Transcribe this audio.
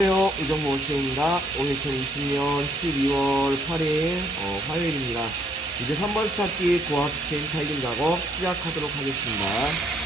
안녕하세요. 이정모 오시입니다. 오늘 2020년 12월 8일 화요일입니다. 이제 3번 스타기 고압 체인 타이밍 작업 시작하도록 하겠습니다.